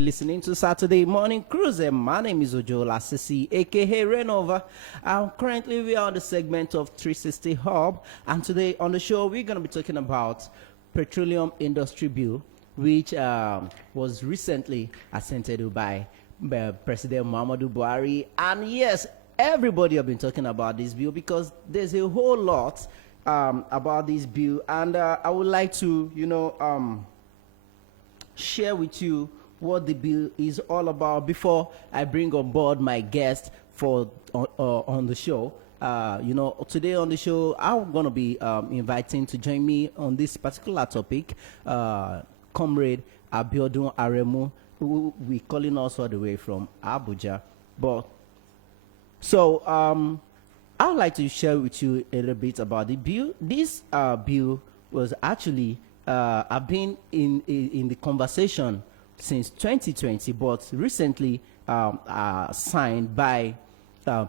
currently listening to Saturday Morning Cruise, and my name is Ojo Lasisi, aka RAINOVER. Currently, we are on the segment of 360 Hub, and today on the show, we're going to be talking about Petroleum Industry Bill, which was recently assented by President Muhammadu Buhari. And yes, everybody have been talking about this bill because there's a whole lot about this bill, and I would like to, share with you what the bill is all about before I bring on board my guest for on the show. Today on the show, I'm going to be inviting to join me on this particular topic, Comrade ABIODUN AREMU, who we're calling us all the way from Abuja. So I would like to share with you a little bit about the bill. This bill was actually have been in the conversation since 2020, but recently signed by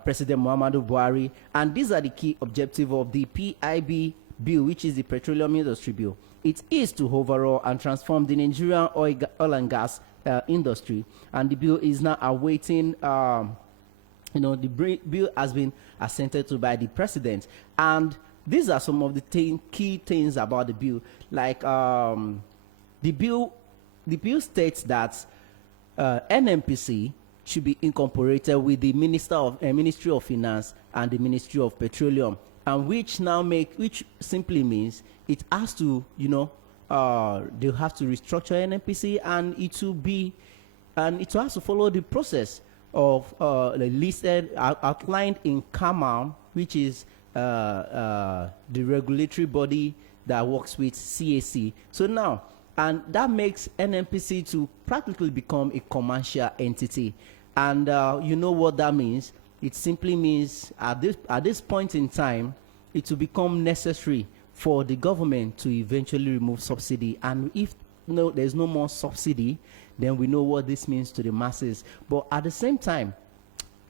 President Muhammadu Buhari. And these are the key objectives of the PIB bill, which is the Petroleum Industry Bill. It is to overhaul and transform the Nigerian oil and gas industry. And the bill is now awaiting, the bill has been assented to by the president. And these are some of the key things about the bill. Like the bill states that NNPC should be incorporated with the Ministry of Finance and the Ministry of Petroleum, and which simply means it has to, they have to restructure NNPC, and it has to follow the process of listed outlined in CABRAL, which is the regulatory body that works with CAC. So now, and that makes NNPC to practically become a commercial entity. And you know what that means? It simply means at this point in time, it will become necessary for the government to eventually remove subsidy. And if there's no more subsidy, then we know what this means to the masses. But at the same time,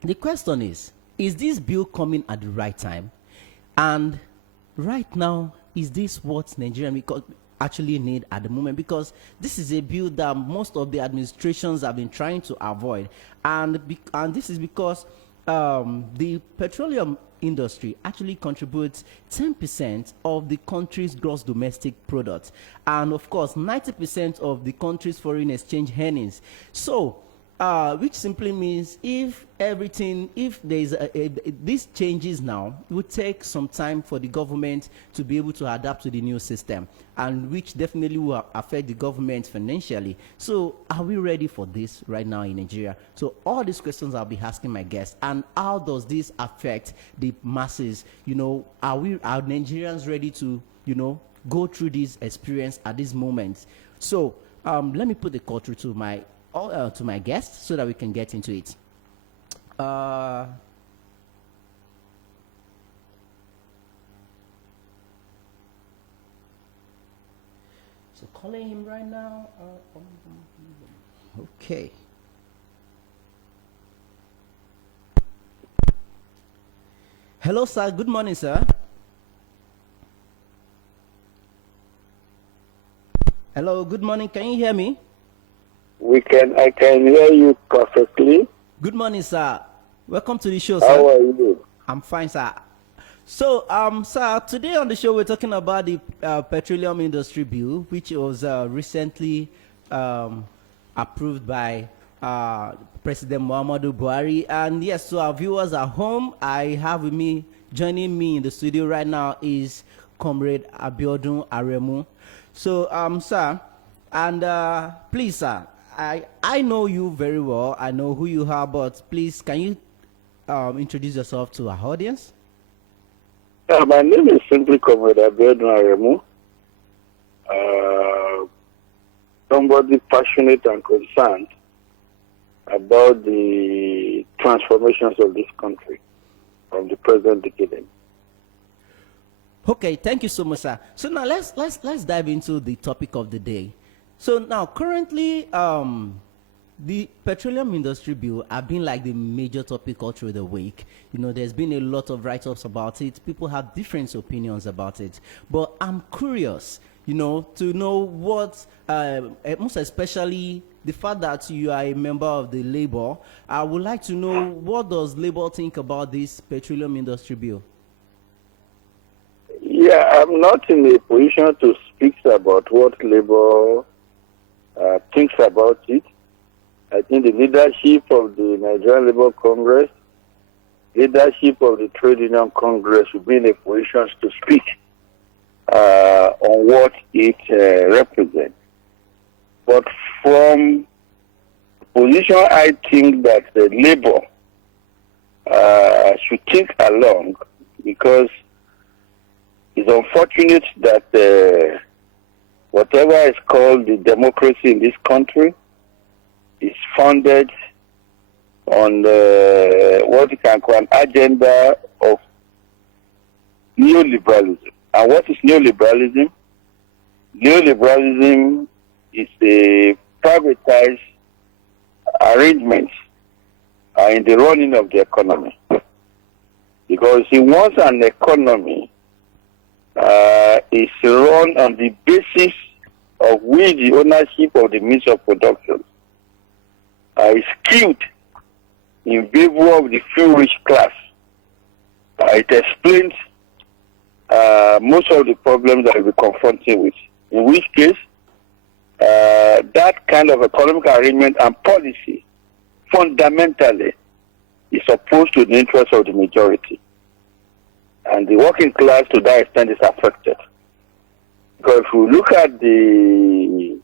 the question is this bill coming at the right time? And right now, is this what Nigerians actually need at the moment? Because this is a bill that most of the administrations have been trying to avoid. And this is because the petroleum industry actually contributes 10% of the country's gross domestic product. And of course, 90% of the country's foreign exchange earnings. So, which simply means if there's these changes now, it would take some time for the government to be able to adapt to the new system, and which definitely will affect the government financially. So are we ready for this right now in Nigeria? So all these questions I'll be asking my guests. And how does this affect the masses? Are Nigerians ready to, go through this experience at this moment? So let me put the call through to my guest so that we can get into it. So calling him right now. Okay. Hello, sir. Good morning, sir. Hello. Good morning. Can you hear me? I can hear you perfectly. Good morning, sir. Welcome to the show, sir. How are you? I'm fine, sir. So, sir, today on the show, we're talking about the Petroleum Industry Bill, which was recently approved by President Muhammadu Buhari. And yes, to our viewers at home, I have with me, joining me in the studio right now is Comrade ABIODUN AREMU. So, sir, and please, sir, I know you very well. I know who you are, but please, can you introduce yourself to our audience? My name is simply Comrade ABIODUN AREMU. Somebody passionate and concerned about the transformations of this country from the present decade. Okay, thank you so much, sir. So now let's dive into the topic of the day. So now, currently, the Petroleum Industry Bill have been like the major topic all through the week. There's been a lot of write-ups about it. People have different opinions about it. But I'm curious, to know what, most especially the fact that you are a member of the Labour, I would like to know, what does Labour think about this petroleum industry bill? Yeah, I'm not in a position to speak about what Labour thinks about it. I think the leadership of the Nigerian Labour Congress, leadership of the Trade Union Congress will be in a position to speak on what it represents. But from position, I think that the Labour should think along, because it's unfortunate that whatever is called the democracy in this country is founded on what you can call an agenda of neoliberalism. And what is neoliberalism? Neoliberalism is a privatized arrangement in the running of the economy. Because once an economy is run on the basis of which the ownership of the means of production is skewed in favor of the few rich class, it explains most of the problems that we'll be confronting with. In which case, that kind of economic arrangement and policy fundamentally is opposed to the interests of the majority. And the working class to that extent is affected. Because if you look at the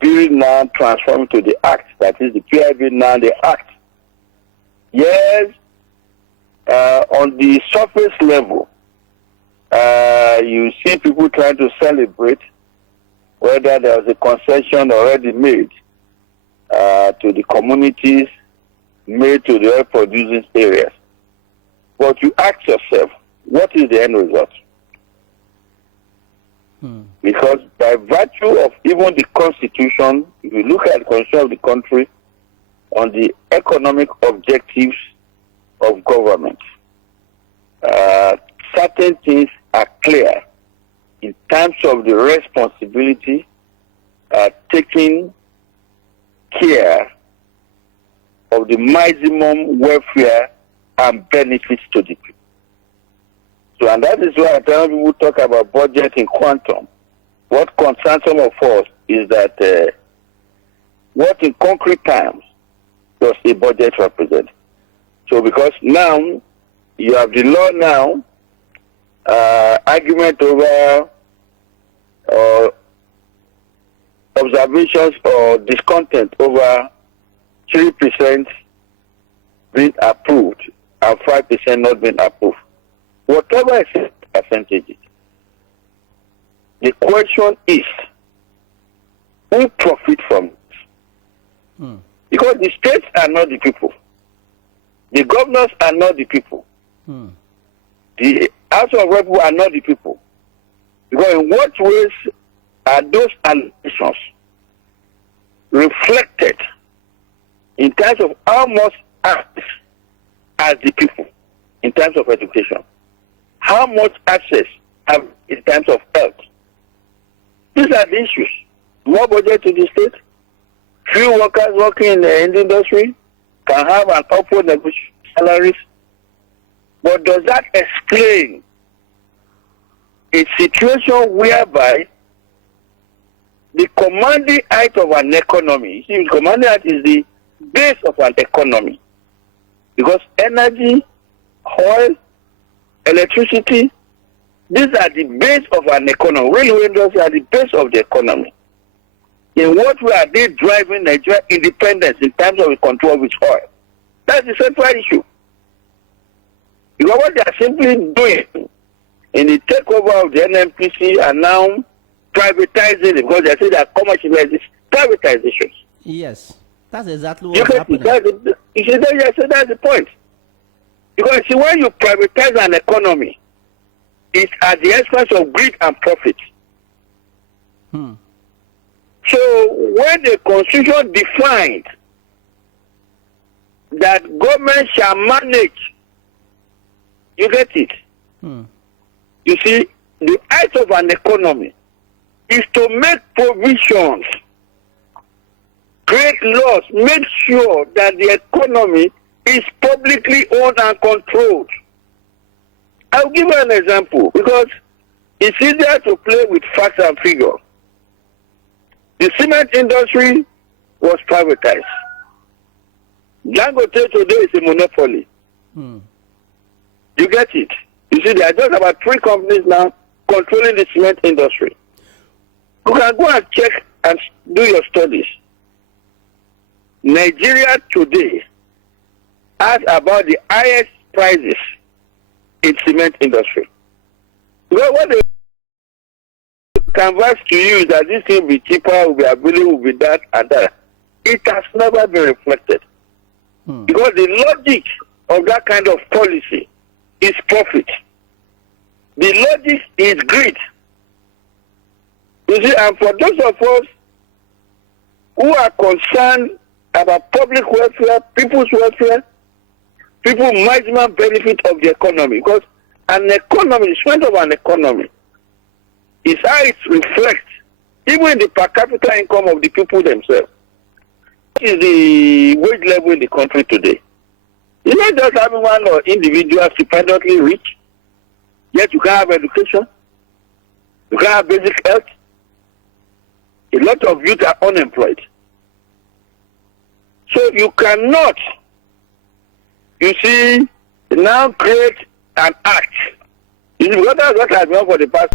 bill now transformed to the act, that is the PIB now, the act, yes, on the surface level, you see people trying to celebrate whether there was a concession already made to the communities, made to the oil producing areas. But you ask yourself, what is the end result? Because by virtue of even the constitution, if you look at the constitution of the country on the economic objectives of government, certain things are clear in terms of the responsibility taking care of the maximum welfare and benefits to the people. So, and that is why I tell people talk about budget in quantum. What concerns some of us is that what in concrete terms does a budget represent? So, because now you have the law now, argument over observations or discontent over 3% being approved and 5% not being approved. Whatever is the percentage, the question is, who profit from it? Because the states are not the people. The governors are not the people. The House of Reps are not the people. Because in what ways are those allegations reflected in terms of how much access as the people in terms of education? How much access have in terms of health? These are the issues. More budget to the state. Few workers working in the industry can have an upward negotiation salaries. But does that explain a situation whereby the commanding height of an economy, you see, the commanding height is the base of an economy, because energy, oil, electricity, these are the base of an economy. Railway industry are the base of the economy. In what way are they driving Nigeria independence in terms of the control of its oil? That's the central issue. Because what they are simply doing in the takeover of the NNPC are now privatizing it, because they say they are commercializing privatizations. Yes, that's exactly what's happening. That's the point. Because see, when you privatize an economy, it's at the expense of greed and profit. So when the Constitution defined that government shall manage, you get it? You see, the height of an economy is to make provisions create laws, make sure that the economy is publicly owned and controlled. I'll give you an example because it's easier to play with facts and figures. The cement industry was privatized. Dangote today is a monopoly. You get it? You see, there are just about 3 companies now controlling the cement industry. You can go and check and do your studies. Nigeria today has about the highest prices in cement industry. Because what they canvas to you is that this thing will be cheaper, will be available, will be that and that. It has never been reflected. Because the logic of that kind of policy is profit. The logic is greed. You see, and for those of us who are concerned about public welfare, people's welfare, people maximum benefit of the economy, because an economy, the strength of an economy, is how it reflects even in the per capita income of the people themselves. What is the wage level in the country today? You're not just having one or individual stupendously rich, yet you can't have education, you can't have basic health. A lot of youth are unemployed. So you cannot, you see, now create an act. You see, because that's what I've done for the past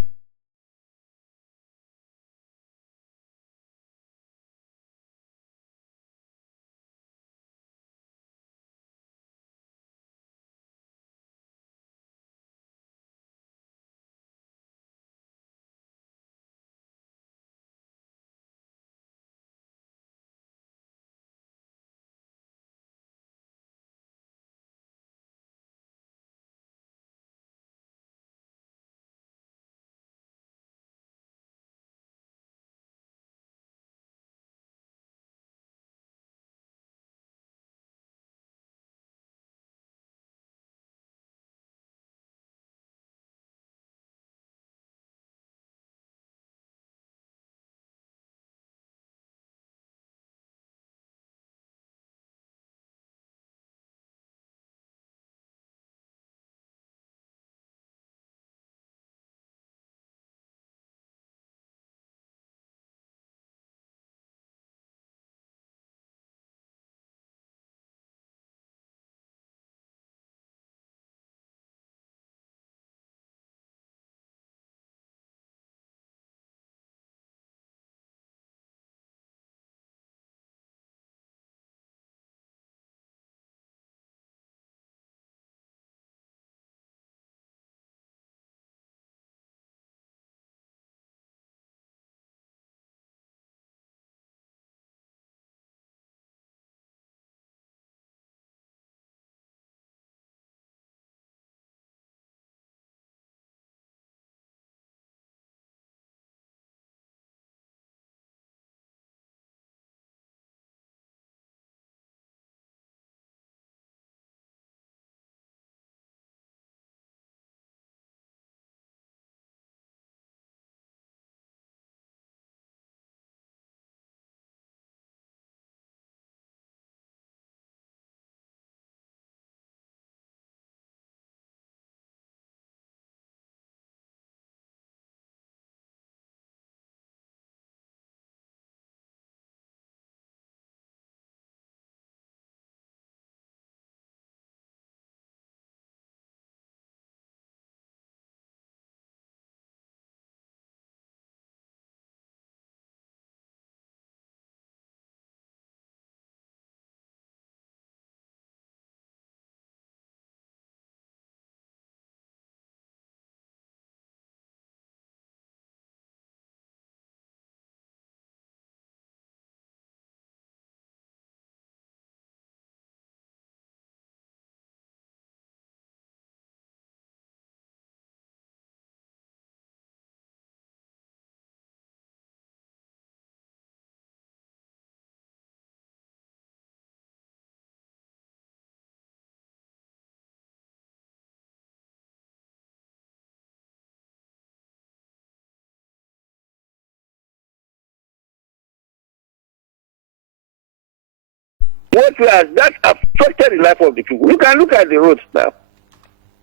get where that affected the life of the people. You can look at the roads now.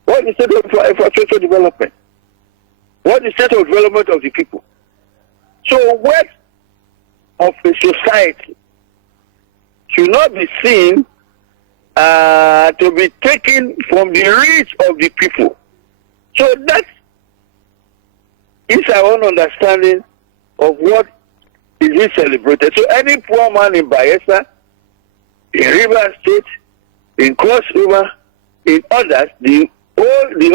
What is the state of infrastructure development? What is the state of development of the people? So what of a society should not be seen to be taken from the reach of the people. So that is our own understanding of what is being celebrated. So any poor man in Bayelsa, in River State, in Cross River, in others, the only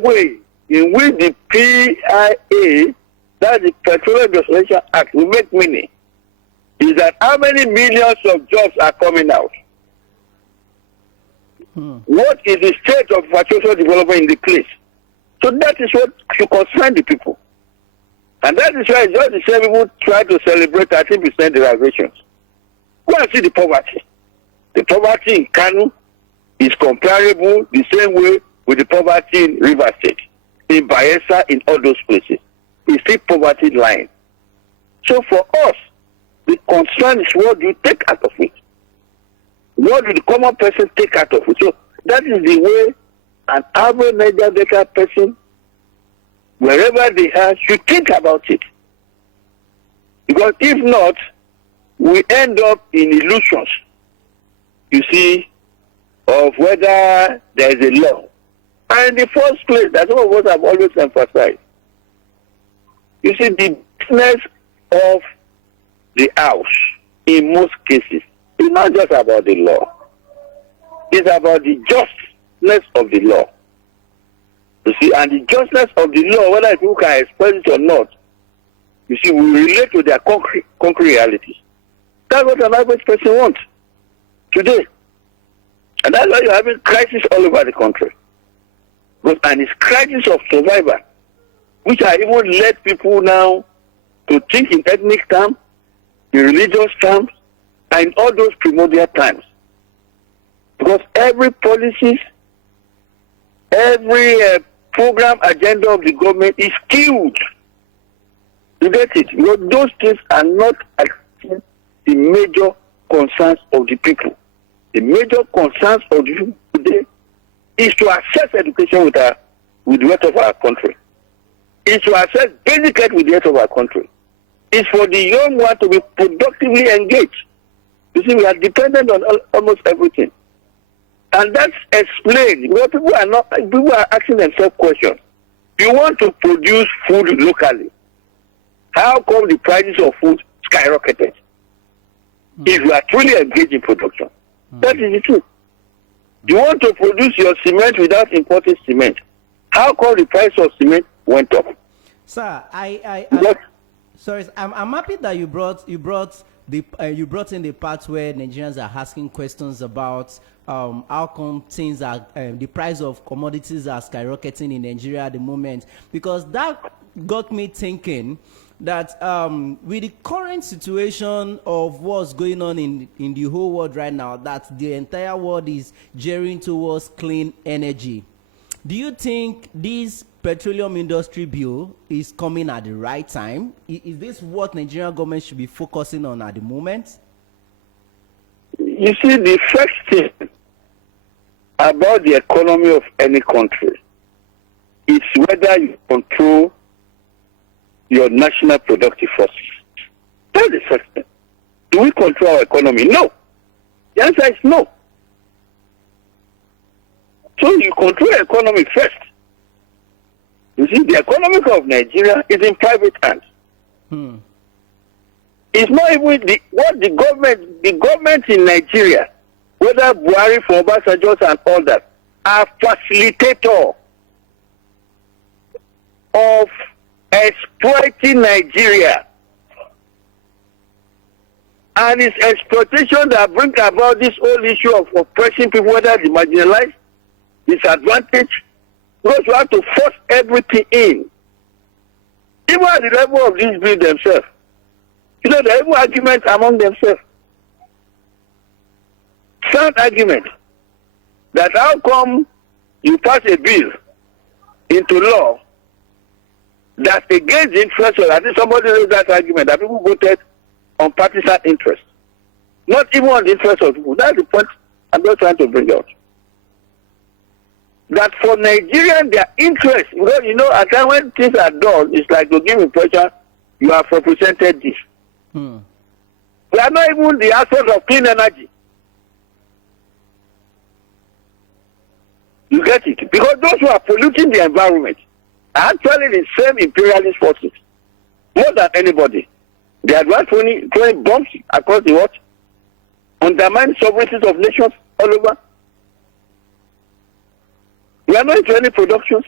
way in which the PIA, that the Petroleum Industrial Act, will make money is that how many millions of jobs are coming out? What is the state of infrastructure development in the place? So that is what should concern the people. And that is why just the same people try to celebrate 30% derivatives. Go and see the poverty. The poverty in Kanu is comparable the same way with the poverty in River State, in Bayelsa, in all those places. It's still poverty line. So for us, the concern is what do you take out of it? What do the common person take out of it? So that is the way an average Niger Delta person, wherever they are, should think about it. Because if not, we end up in illusions, you see, of whether there is a law. And in the first place, that's what I've always emphasized. You see, the business of the house, in most cases, is not just about the law. It's about the justness of the law. You see, and the justness of the law, whether people can express it or not, you see, we relate to their concrete realities. That's what an average person wants today. And that's why you're having crisis all over the country. And it's crisis of survival, which are even led people now to think in ethnic terms, in religious terms, and in all those primordial times. Because every policies, every program agenda of the government is skewed. You get it? Because those things are not addressing the major concerns of the people. The major concerns of the people today is to access education with the rest of our country. Is to access basic health with the rest of our country. Is for the young one to be productively engaged. You see, we are dependent on almost everything. And that's explained. Because people are asking themselves questions. You want to produce food locally. How come the prices of food skyrocketed? If you are truly engaged in production. That is the truth. You want to produce your cement without importing cement. How come the price of cement went up? Sir, I'm happy that you brought in the part where Nigerians are asking questions about how come things are the price of commodities are skyrocketing in Nigeria at the moment, because that got me thinking that with the current situation of what's going on in the whole world right now, that the entire world is gearing towards clean energy, do you think this petroleum industry bill is coming at the right time? Is this what Nigerian government should be focusing on at the moment? You see, the first thing about the economy of any country is whether you control your national productive forces. That's the first thing. Do we control our economy? No. The answer is no. So you control the economy first. You see, the economy of Nigeria is in private hands. It's not even the government in Nigeria, whether Buhari, for Obasanjo and all that, are facilitator of exploiting Nigeria. And it's exploitation that brings about this whole issue of oppressing people, whether the marginalized, disadvantaged, because you have to force everything in. Even at the level of these bills themselves. You know, there are even arguments among themselves. Sound argument that how come you pass a bill into law that's against the interest of, I think somebody raised that argument that people voted on partisan interest. Not even on the interest of people. That's the point I'm just trying to bring out. That for Nigerians, their interest, because you know, at times when things are done, it's like to give impression you have represented this. We are not even the aspect of clean energy. You get it? Because those who are polluting the environment are actually the same imperialist forces, more than anybody. They are just throwing bombs across the world, undermine sovereignties of nations all over. We are not into any productions.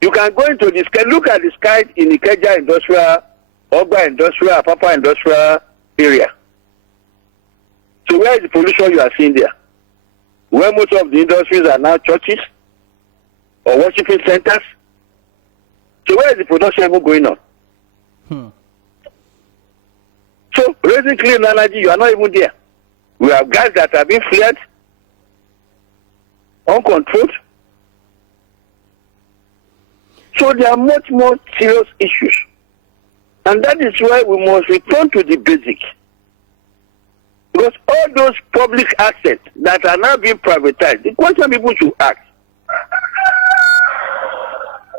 You can go into the sky, look at the sky in the Ikeja industrial, Ogba industrial, Papa industrial area. So where is the pollution you are seeing there? Where most of the industries are now churches or worshiping centers. So where is the production even going on? So raising clean energy, you are not even there. We have guys that are being flared, uncontrolled. So there are much more serious issues. And that is why we must return to the basics. Because all those public assets that are now being privatized, the question people should ask,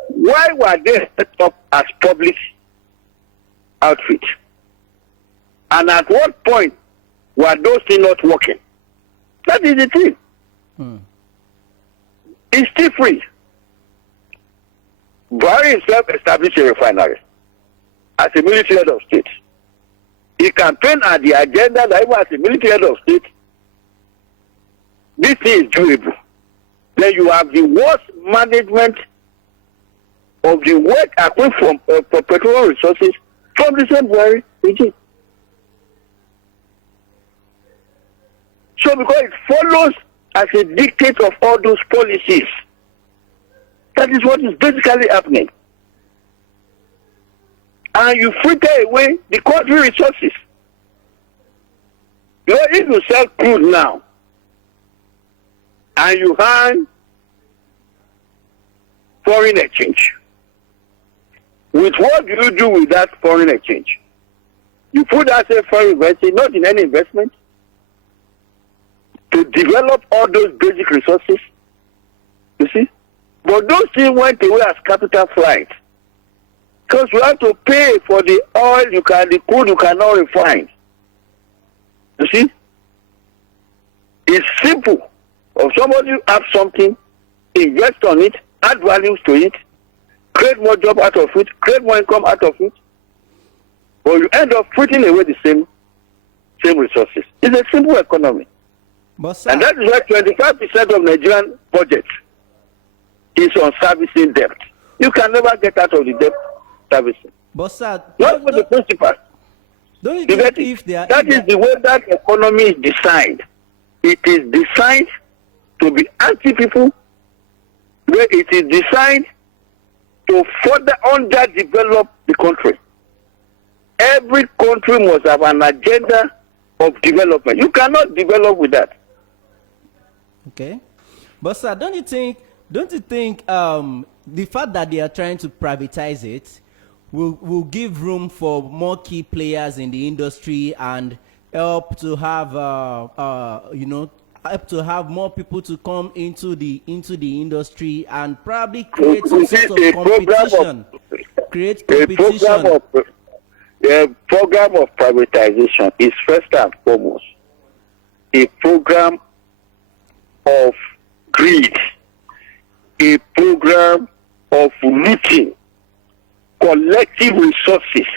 why were they set up as public outfits? And at what point were those things not working? That is the thing. It's still free. Buhari himself established a refinery as a military head of state. He campaigned at the agenda that even as a military head of state, this thing is doable. Then you have the worst management of the work acquired from for petroleum resources from the same Buhari regime. So because it follows as a dictate of all those policies, that is what is basically happening. And you fritter away the country resources. You know, if you sell crude now, and you earn foreign exchange, with what do you do with that foreign exchange? You put that as a foreign investment, not in any investment, to develop all those basic resources. You see? But those things went away as capital flight. Because you have to pay for the oil the crude you cannot refine. You see? It's simple. If somebody have something, invest on it, add values to it, create more job out of it, create more income out of it, but you end up putting away the same resources. It's a simple economy. But and that is why 25% of Nigerian budget is on servicing debt. You can never get out of the debt servicing. But sir, not for the principal. Don't you think if they are, that is the way that economy is designed. It is designed to be anti-people, where it is designed to further underdevelop the country. Every country must have an agenda of development. You cannot develop with that. Okay. But sir, don't you think the fact that they are trying to privatize it will give room for more key players in the industry and help to have help to have more people to come into the industry and probably create some sort of competition. The program of privatization is first and foremost a program of greed, a program of looting collective resources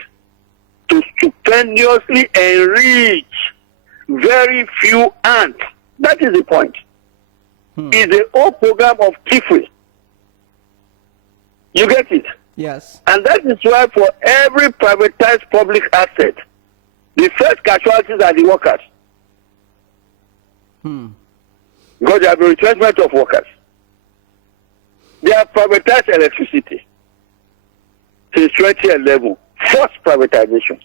to stupendously enrich very few ants. That is the point. It's a whole program of thievery. You get it? Yes. And that is why for every privatized public asset, the first casualties are the workers. Because there have been retrenchment of workers. They have privatized electricity since 2011. Forced privatizations.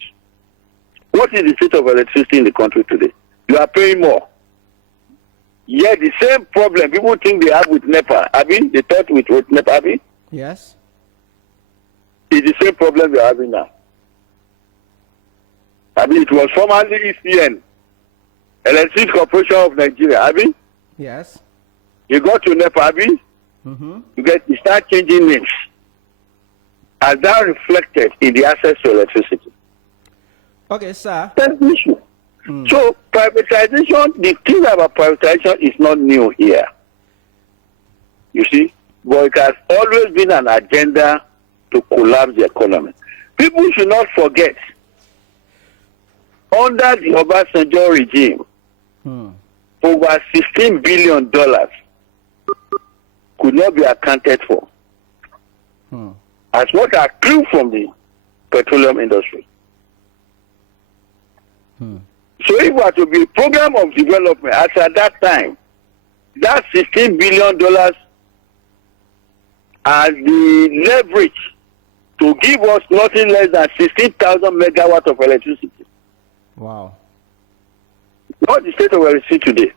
What is the state of electricity in the country today? You are paying more. Yet the same problem people think they have with NEPA. They thought with NEPA. Yes. It's the same problem we are having now. I mean, it was formerly ECN, Electricity Corporation of Nigeria. I mean, Yes. you go to NEPA, I mean, you start changing names. As that reflected in the access to electricity. Okay, sir. That's the issue. So privatization, the thing about privatization is not new here. You see, but it has always been an agenda to collapse the economy. People should not forget, under the Obasanjo regime, over $16 billion could not be accounted for as what accrued from the petroleum industry. So if it were to be a program of development, as at that time, that $16 billion as the leverage to give us nothing less than 16,000 megawatts of electricity. Wow. What the state of electricity today?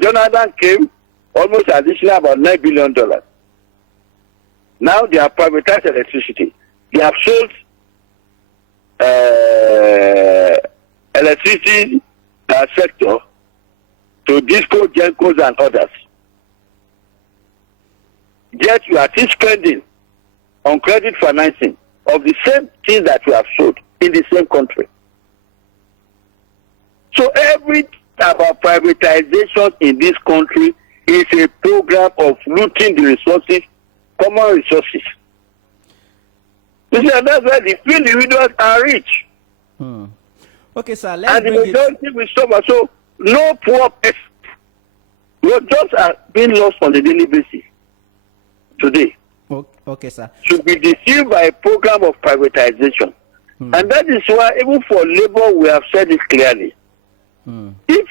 Jonathan came almost additional about $9 billion. Now they have privatized electricity. They have sold electricity sector to Disco, Gencos, and others. Yet you are still spending on credit financing of the same thing that you have sold in the same country. So everything about privatization in this country is a program of looting the resources, common resources. You see, and that's why the few individuals are rich. Okay, sir. Let's And the bring it. majority will suffer. So no poor person. Your jobs are being lost on a daily basis today. Okay, sir. Should be deceived by a program of privatization. And that is why even for labor we have said it clearly. If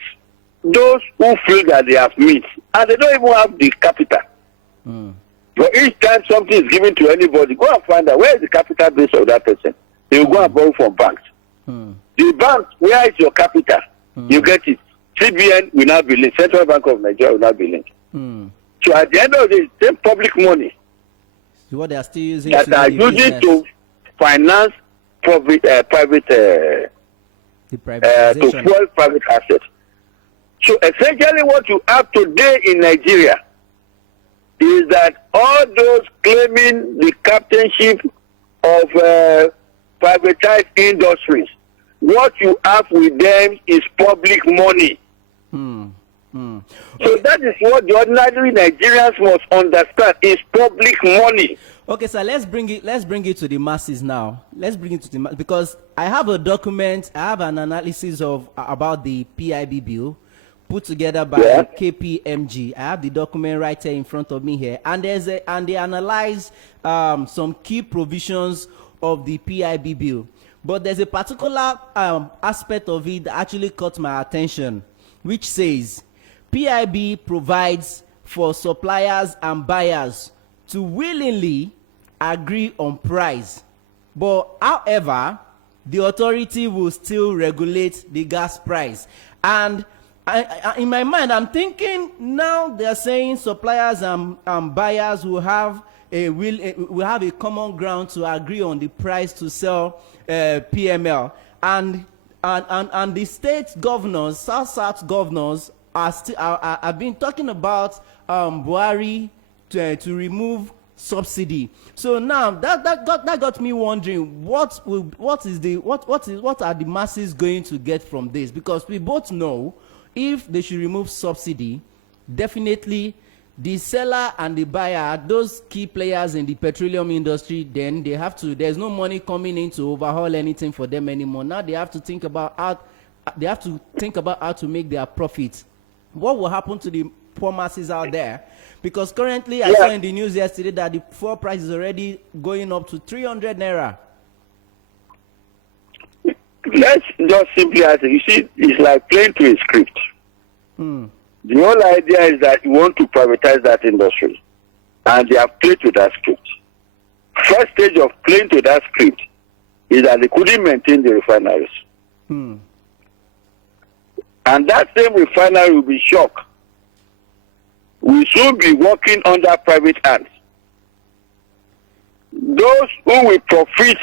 those who feel that they have means and they don't even have the capital, but each time something is given to anybody, go and find out where is the capital base of that person. They will go and borrow from banks. The bank, where is your capital? You get it. CBN will not be linked. Central Bank of Nigeria will not be linked. So at the end of the day, same public money So what they are still using that to are do the using business, to finance private the to privatization. fuel private assets. So essentially what you have today in Nigeria is that all those claiming the captainship of privatized industries, what you have with them is public money. So that is what the ordinary Nigerians must understand is public money. Okay, sir. Let's bring it to the masses now. Let's bring it to the because I have a document. I have an analysis of about the PIB bill put together by KPMG. I have the document right here in front of me here, and they analyze some key provisions of the PIB bill. But there's a particular aspect of it that actually caught my attention, which says PIB provides for suppliers and buyers to willingly agree on price. But however, the authority will still regulate the gas price. And in my mind, I'm thinking now they're saying suppliers and buyers will have will have a common ground to agree on the price to sell PML, and the state governors, South governors, have been talking about Buhari to remove subsidy. So now that got me wondering what are the masses going to get from this? Because we both know if they should remove subsidy, definitely the seller and the buyer, those key players in the petroleum industry, then they have to, there's no money coming in to overhaul anything for them anymore. Now they have to think about how to make their profits. What will happen to the poor masses out there? Because currently I saw in the news yesterday that the fuel price is already going up to 300 naira. Let's just simply ask it. You see, it's like playing to a script. The whole idea is that you want to privatize that industry, and they have played to that script. First stage of playing to that script is that they couldn't maintain the refineries. And that same refinery will be shocked. We should be working under private hands. Those who will profit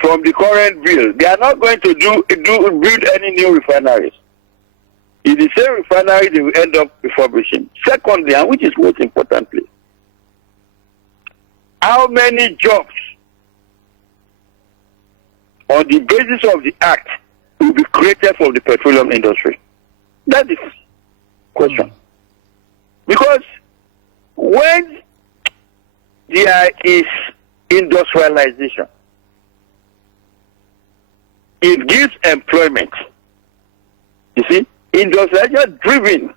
from the current bill. They are not going to build any new refineries. It's the same refinery they will end up refurbishing. Secondly, and which is most importantly, how many jobs on the basis of the act will be created for the petroleum industry? That is the question. Because when there is industrialization, it gives employment. You see, industrialization driven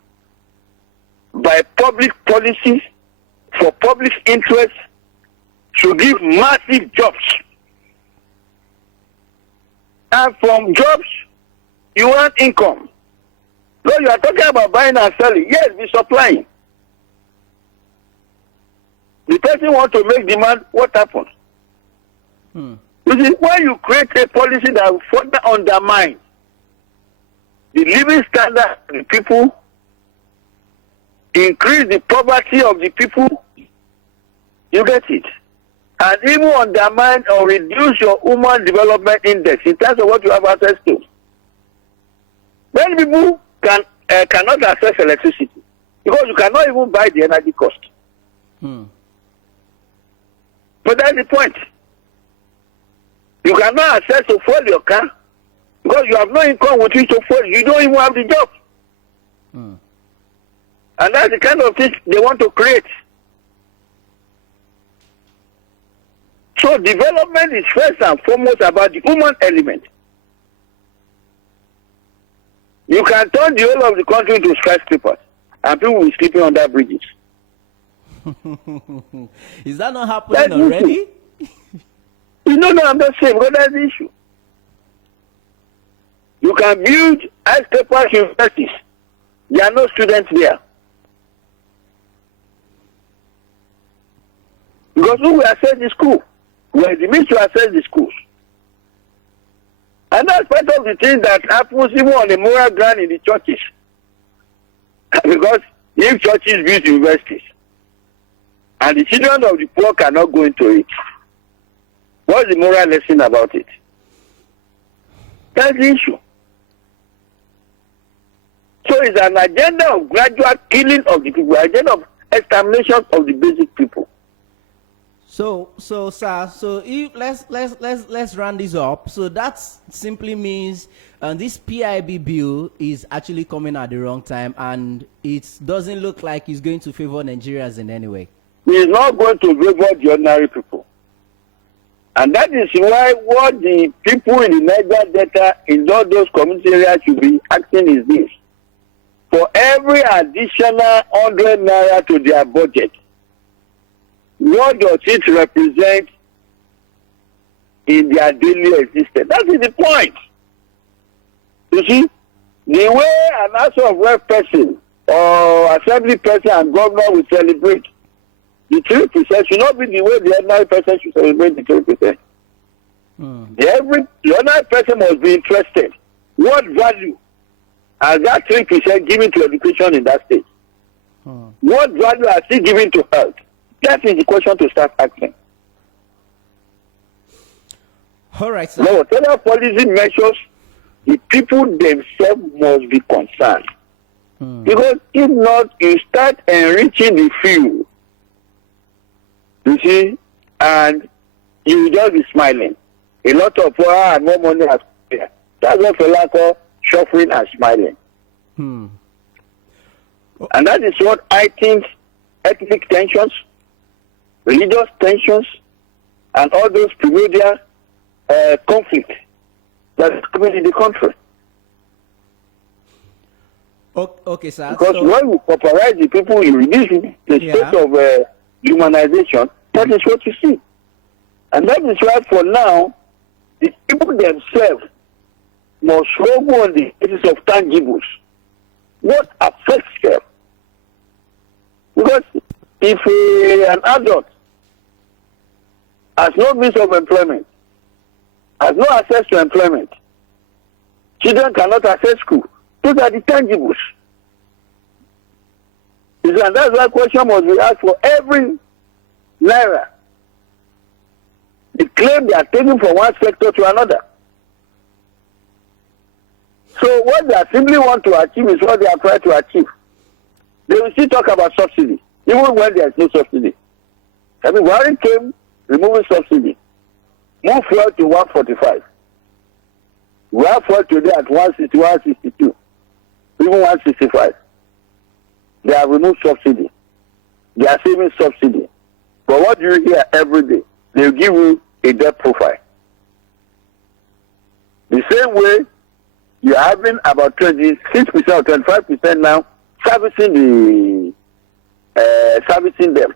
by public policies for public interest should give massive jobs. And from jobs, you want income. No, you are talking about buying and selling. Yes, be supplying. The person wants to make demand, what happens? You see, when you create a policy that will further undermine the living standard of the people, increase the poverty of the people, you get it. And even undermine or reduce your human development index in terms of what you have access to. Many people cannot access electricity because you cannot even buy the energy cost. But that's the point. You cannot access to fuel your car because you have no income with which to fuel. You don't even have the job. And that's the kind of thing they want to create. So development is first and foremost about the human element. You can turn the whole of the country into skyscrapers and people will be sleeping under bridges. Is that not happening that's already? No, I'm not saying, because that's the issue. You can build skyscrapers universities. There are no students there. Because who will access the school? We are the means to access the schools. And that's part of the thing that happens even on the moral ground in the churches. Because if churches build universities, and the children of the poor cannot go into it, what's the moral lesson about it? That's the issue. So it's an agenda of gradual killing of the people, an agenda of extermination of the basic people. So sir, so if let's round this up. So that simply means this PIB bill is actually coming at the wrong time, and it doesn't look like it's going to favor Nigerians in any way. It's not going to favor the ordinary people. And that is why what the people in the Niger Delta in all those community areas should be asking is this. For every additional 100 naira to their budget, what does it represent in their daily existence? That is the point. You see, the way an House of Rep person or Assembly person and governor will celebrate the 3% should not be the way the ordinary person should celebrate the 3%. The ordinary person must be interested. What value has that 3% given to education in that state? What value has he given to health? That is the question to start asking. All right, sir. Now, whatever policy measures, the people themselves must be concerned. Because if not, you start enriching the few. You see, and you will just be smiling. A lot of poor and more money has there. That's what Fela call shuffling and smiling. And that is what I think ethnic tensions, religious tensions, and all those primordial conflict that is coming in the country. Okay, sir. Because when we pauperize the people, you reduce the state of humanization, that is what you see. And that is why for now, the people themselves must struggle on the basis of tangibles. What affects them? Because if an adult has no means of employment, has no access to employment, children cannot access school, those are the tangibles. And that's why question must be asked for every naira They claim they are taking from one sector to another. So what they simply want to achieve is what they are trying to achieve. They will still talk about subsidy, even when there is no subsidy. I mean, Buhari came removing subsidy, move fuel to 145. We have fuel today at 160, 162, even 165. They have removed subsidy. They are saving subsidy. But what do you hear every day? They will give you a debt profile. The same way you're having about 26% or 25% now servicing the servicing debt.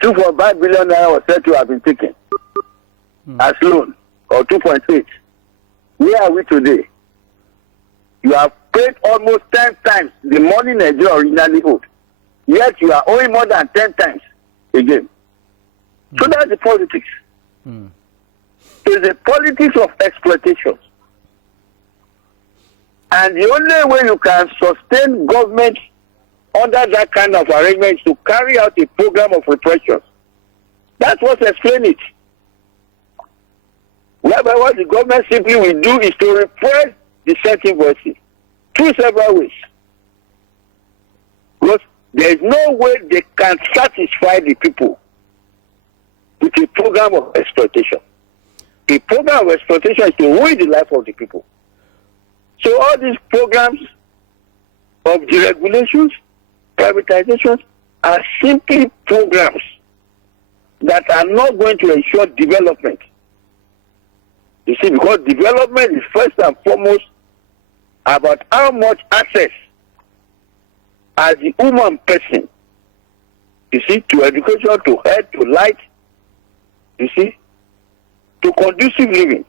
2.5 billion naira was said to have been taken as loan, or 2.8. Where are we today? You have paid almost 10 times the money Nigeria originally owed. Yet you are owing more than 10 times again. So that's the politics. It's a politics of exploitation. And the only way you can sustain government under that kind of arrangement is to carry out a program of repression. That's what explains it. Whereby what the government simply will do is to repress dissenting voices through several ways. Because there is no way they can satisfy the people with a program of exploitation. A program of exploitation is to ruin the life of the people. So all these programs of deregulations, privatizations are simply programs that are not going to ensure development. You see, because development is first and foremost about how much access as the human person, you see, to education, to health, to light, you see, to conducive living,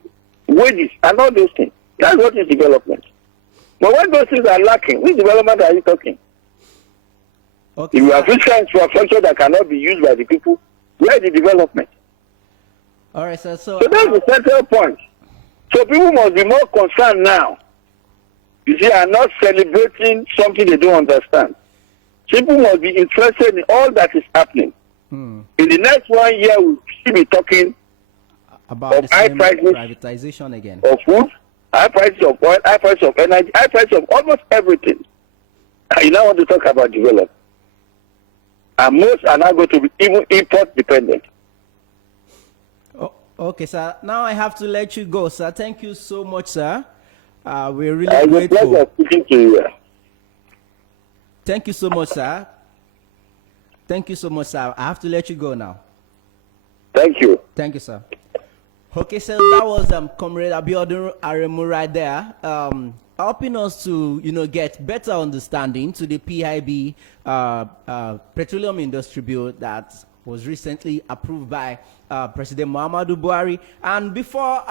wages, and all those things. That's what is development. But when those things are lacking, which development are you talking? Okay. If you have fiscal infrastructure that cannot be used by the people, where is the development? All right, sir. So that's the central point. So people must be more concerned now. You see, are not celebrating something they don't understand. People must be interested in all that is happening. In the next 1 year, we'll still be talking about of high prices, privatization again, of food, high prices of oil, high prices of energy, high prices of almost everything. And you now want to talk about development. And most are now going to be even import dependent. Okay, sir. Now I have to let you go, sir. Thank you so much, sir. We're really grateful. It's a pleasure speaking to you. Thank you so much, sir. Thank you so much, sir. I have to let you go now. Thank you. Thank you, sir. Okay, so that was Comrade ABIODUN AREMU right there, helping us to, get better understanding to the PIB Petroleum Industry Bill that was recently approved by President Muhammadu Buhari. And before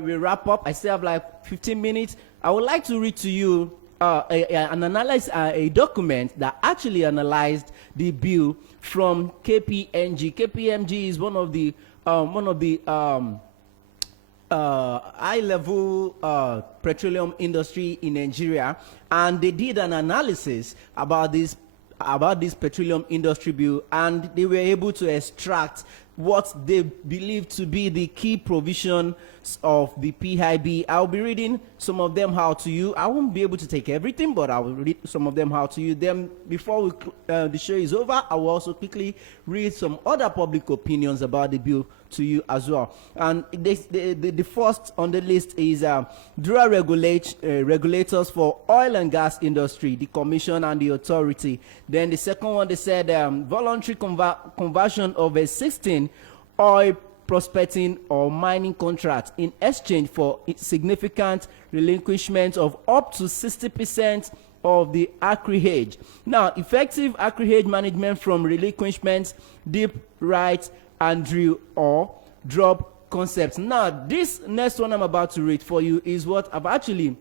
we wrap up, I still have like 15 minutes. I would like to read to you a document that actually analyzed the bill from KPMG. KPMG is one of the high-level petroleum industry in Nigeria, and they did an analysis about this petroleum industry bill, and they were able to extract what they believe to be the key provisions of the PIB. I'll be reading some of them out to you. I won't be able to take everything, but I will read some of them out to you. Then, before the show is over, I will also quickly read some other public opinions about the bill to you as well. And the first on the list is dual regulators for oil and gas industry, the commission and the authority. Then the second one, they said voluntary conversion of a 16 oil prospecting or mining contract in exchange for significant relinquishment of up to 60% of the acreage. Now, effective acreage management from relinquishment, deep right and drill or drop concepts. Now, this next one I'm about to read for you is what I've actually,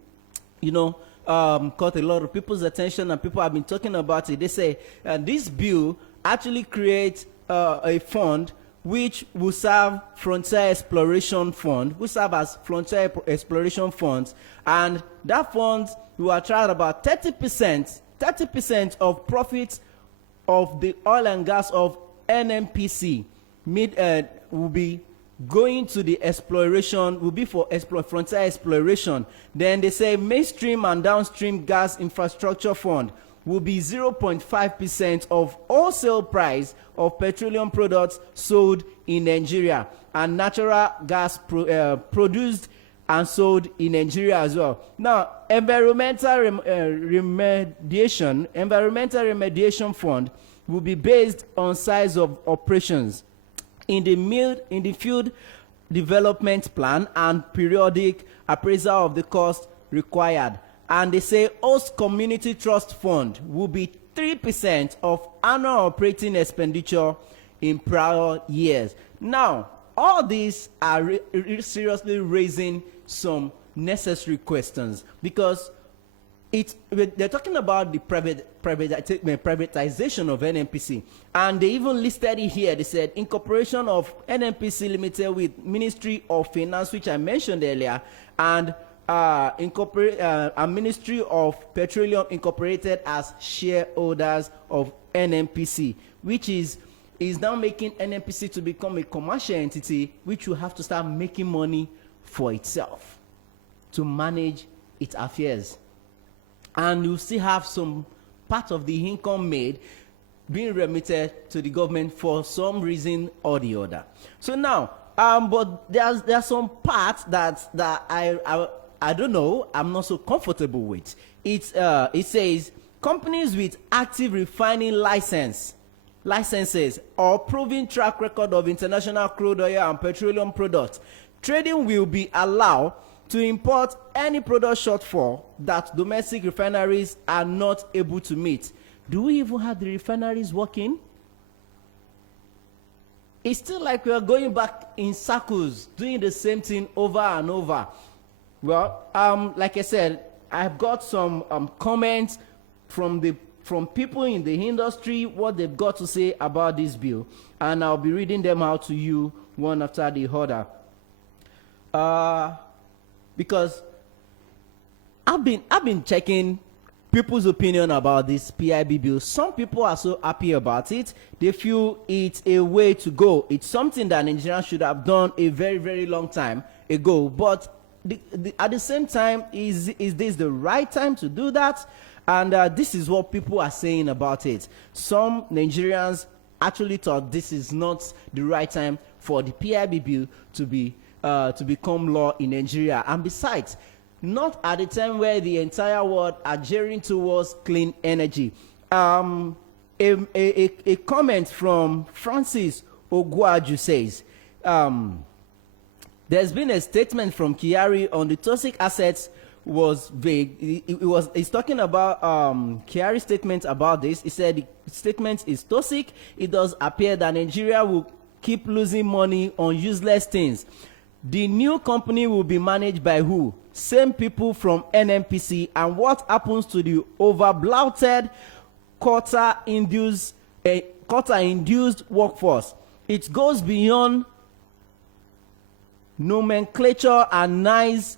caught a lot of people's attention, and people have been talking about it. They say this bill actually creates a fund which will serve frontier exploration fund, will serve as frontier exploration funds, and that fund will attract about 30% of profits of the oil and gas of NNPC will be going to the exploration, will be for frontier exploration. Then they say mainstream and downstream gas infrastructure fund will be 0.5% of wholesale price of petroleum products sold in Nigeria, and natural gas produced and sold in Nigeria as well. Now, environmental remediation fund will be based on size of operations in the field development plan and periodic appraisal of the cost required. And they say host community trust fund will be 3% of annual operating expenditure in prior years. Now, all these are seriously raising some necessary questions, because they're talking about the privatization of NNPC, and they even listed it here. They said incorporation of NNPC Limited with Ministry of Finance, which I mentioned earlier, and Ministry of Petroleum incorporated as shareholders of NNPC, which is now making NNPC to become a commercial entity, which will have to start making money for itself to manage its affairs. And you still have some part of the income made being remitted to the government for some reason or the other. So now, but there's some parts that I don't know, I'm not so comfortable with. It says companies with active refining licenses or proven track record of international crude oil and petroleum products, trading will be allowed to import any product shortfall that domestic refineries are not able to meet. Do we even have the refineries working? It's still like we are going back in circles, doing the same thing over and over. Well, like I said, I've got some comments from people in the industry, what they've got to say about this bill, and I'll be reading them out to you one after the other. Because I've been checking people's opinion about this PIB bill. Some people are so happy about it. They feel it's a way to go. It's something that Nigerians should have done a very, very long time ago. But at the same time, is this the right time to do that? And this is what people are saying about it. Some Nigerians actually thought this is not the right time for the PIB bill to become law in Nigeria. And besides, not at the time where the entire world are gearing towards clean energy. A comment from Francis Ogwaju says, there's been a statement from Kyari on the toxic assets was vague. He's talking about Kyari's statement about this. He said the statement is toxic. It does appear that Nigeria will keep losing money on useless things. The new company will be managed by who? Same people from NNPC. And what happens to the over-bloated quota-induced workforce? It goes beyond nomenclature and nice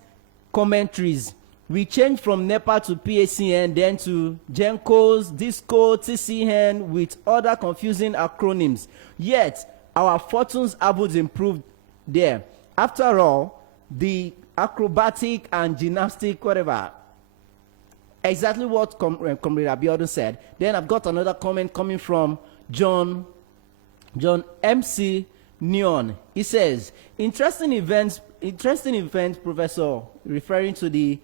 commentaries. We changed from NEPA to PACN, then to GENCOs, DISCO, TCN, with other confusing acronyms. Yet, our fortunes haven't improved there. After all, the acrobatic and gymnastic, whatever, exactly what Comrade ABIODUN said. Then I've got another comment coming from John MC Neon. He says, interesting event, Professor, referring to the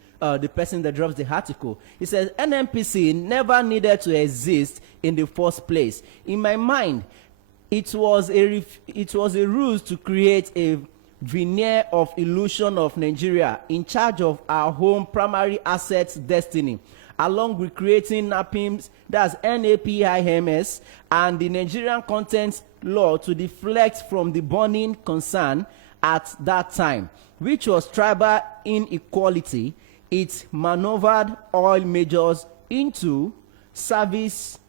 person that drops the article. He says, NNPC never needed to exist in the first place. In my mind, it was a ruse to create a veneer of illusion of Nigeria in charge of our home primary assets destiny, along with creating NAPIMS, that's NAPIMS, and the Nigerian Content Law to deflect from the burning concern at that time, which was tribal inequality. It maneuvered oil majors into service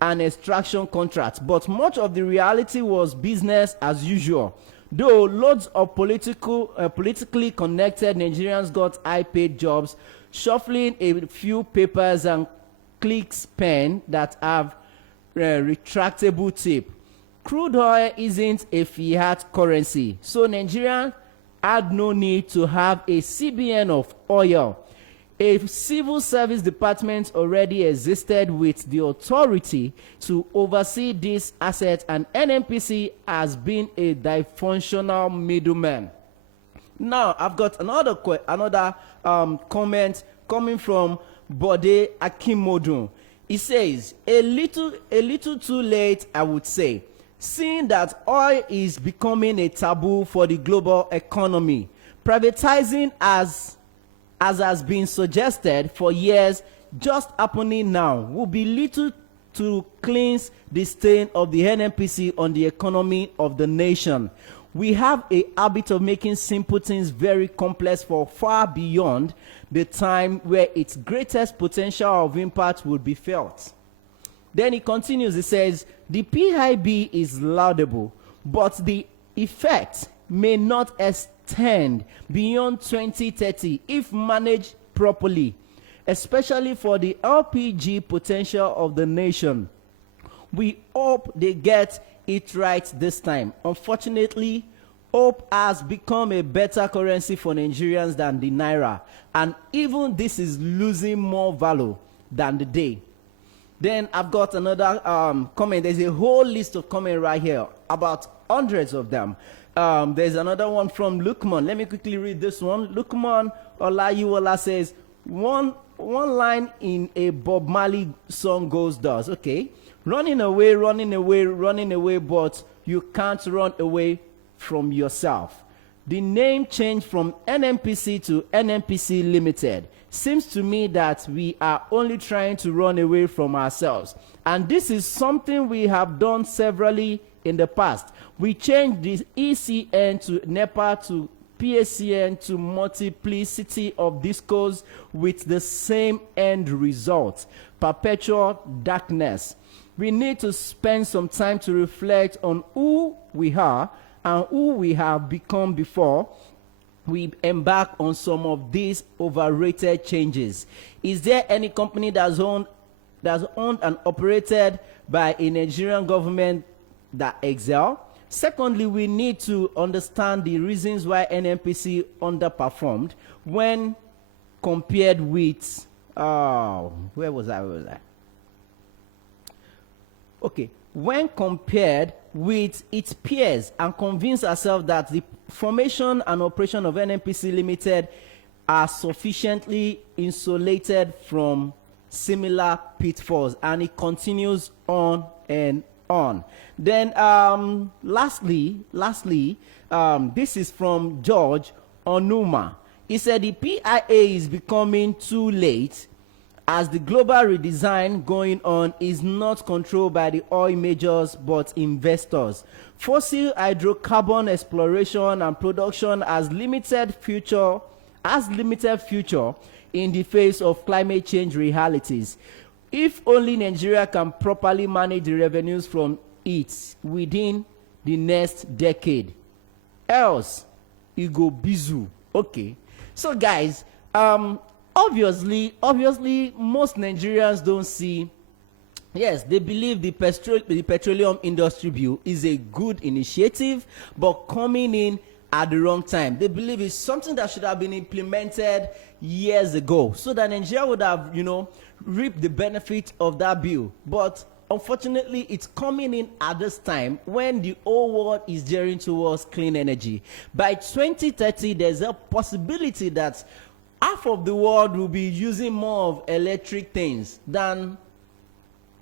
and extraction contracts, but much of the reality was business as usual. Though loads of politically connected Nigerians got high-paid jobs, shuffling a few papers and clicks pen that have retractable tape. crude oil isn't a fiat currency, so Nigeria had no need to have a CBN of oil. A civil service department already existed with the authority to oversee this asset, and NNPC has been a dysfunctional middleman. Now, I've got another comment coming from Bode Akimodun. He says, a little too late, I would say, seeing that oil is becoming a taboo for the global economy. Privatizing as has been suggested for years, just happening now, will be little to cleanse the stain of the NNPC on the economy of the nation. We have a habit of making simple things very complex for far beyond the time where its greatest potential of impact would be felt. Then he continues, he says, the PIB is laudable, but the effect may not extend beyond 2030 if managed properly, especially for the LPG potential of the nation. We hope they get it right this time. Unfortunately, hope has become a better currency for Nigerians than the naira, and even this is losing more value than the day. Then I've got another comment. There's a whole list of comments right here, about hundreds of them. There's another one from Lukman. Let me quickly read this one. Lukman Olayiwola says, one line in a Bob Marley song goes thus, okay, running away, but you can't run away from yourself. The name change from NNPC to NNPC Limited. Seems to me that we are only trying to run away from ourselves. And this is something we have done severally in the past. We changed the ECN to NEPA to PACN to multiplicity of discos with the same end result, perpetual darkness. We need to spend some time to reflect on who we are and who we have become before we embark on some of these overrated changes. Is there any company that's owned and operated by a Nigerian government that excel? Secondly, we need to understand the reasons why NNPC underperformed when compared with where was I? Okay, when compared with its peers, and convince ourselves that the formation and operation of NNPC Limited are sufficiently insulated from similar pitfalls. And it continues on and on. Then lastly, this is from George Onuma. He said the PIA is becoming too late, as the global redesign going on is not controlled by the oil majors but investors. Fossil hydrocarbon exploration and production has limited future in the face of climate change realities. If only Nigeria can properly manage the revenues from it within the next decade. Else, it go bizu. Okay. So guys, obviously, most Nigerians don't see. Yes, they believe the petroleum industry bill is a good initiative, but coming in at the wrong time. They believe it's something that should have been implemented years ago, so that Nigeria would have, reaped the benefit of that bill. But unfortunately, it's coming in at this time when the whole world is gearing towards clean energy. By 2030, there's a possibility that half of the world will be using more of electric things than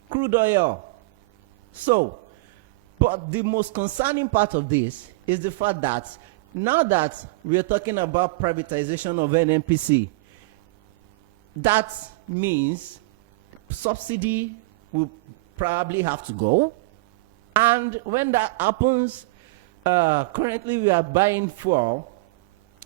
crude oil. So, but the most concerning part of this is the fact that now that we are talking about privatization of NNPC, that means subsidy will probably have to go. And when that happens, currently we are buying fuel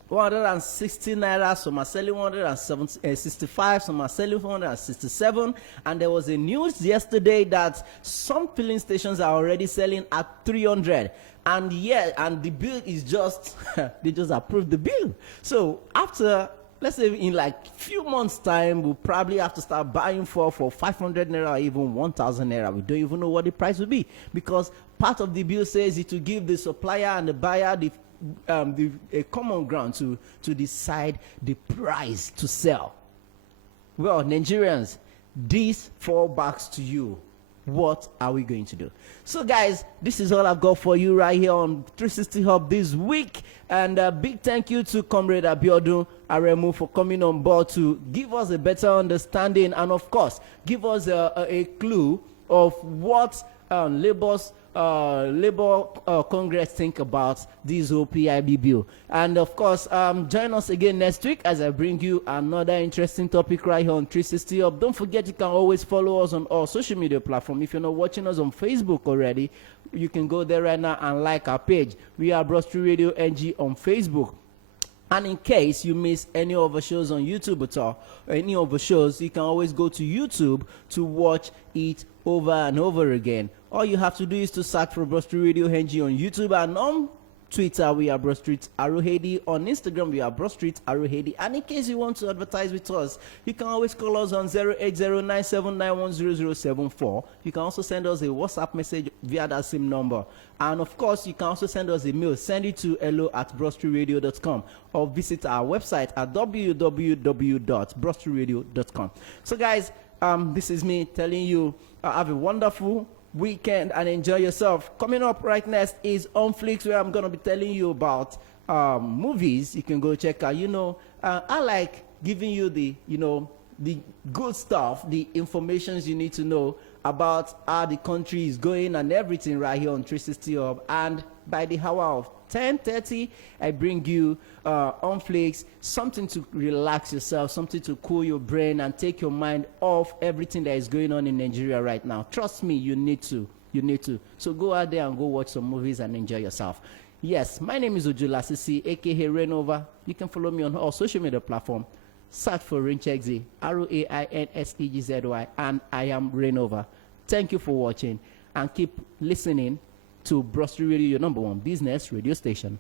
160 naira, some are selling 165, some are selling 167, and there was a news yesterday that some filling stations are already selling at 300, and the bill is just they just approved the bill. So after let's say in like few months time, we'll probably have to start buying for 500 naira or even 1,000 naira. We don't even know what the price will be, because part of the bill says it will give the supplier and the buyer a common ground to decide the price to sell. Well, Nigerians, this falls back to you. What are we going to do? So guys, this is all I've got for you right here on 360 Hub this week, and a big thank you to Comrade ABIODUN AREMU for coming on board to give us a better understanding, and of course give us a clue of what Labour Congress think about this whole PIB bill. And of course, join us again next week as I bring you another interesting topic right here on 360 Up. Don't forget, you can always follow us on all social media platforms. If you're not watching us on Facebook already, you can go there right now and like our page. We are Broadstreet Radio NG on Facebook. And in case you miss any of the shows on YouTube at all, or any of the shows, you can always go to YouTube to watch it over and over again. All you have to do is to search for Broadstreet Radio NG on YouTube, and on Twitter we are Broadstreet Arohedi. On Instagram we are Broadstreet Arohedi. And in case you want to advertise with us, you can always call us on 08097910074. You can also send us a WhatsApp message via that same number. And of course, you can also send us a mail. Send it to hello@broadstreetradio.com, or visit our website at www.broadstreetradio.com. So guys, this is me telling you, have a wonderful weekend and enjoy yourself. Coming up right next is On Flicks, where I'm going to be telling you about movies you can go check out. I like giving you the good stuff, the informations you need to know about how the country is going and everything right here on 360 Hub. And by the hour of 10:30, I bring you On Flicks, something to relax yourself, something to cool your brain and take your mind off everything that is going on in Nigeria right now. Trust me, you need to. So go out there and go watch some movies and enjoy yourself. Yes, my name is Ojula Sisi, aka RAINOVER. You can follow me on all social media platforms. Search for Rainchegzy, RAINSEGZY, and I am RAINOVER. Thank you for watching, and keep listening to Broadstreet Radio, your #1 business radio station.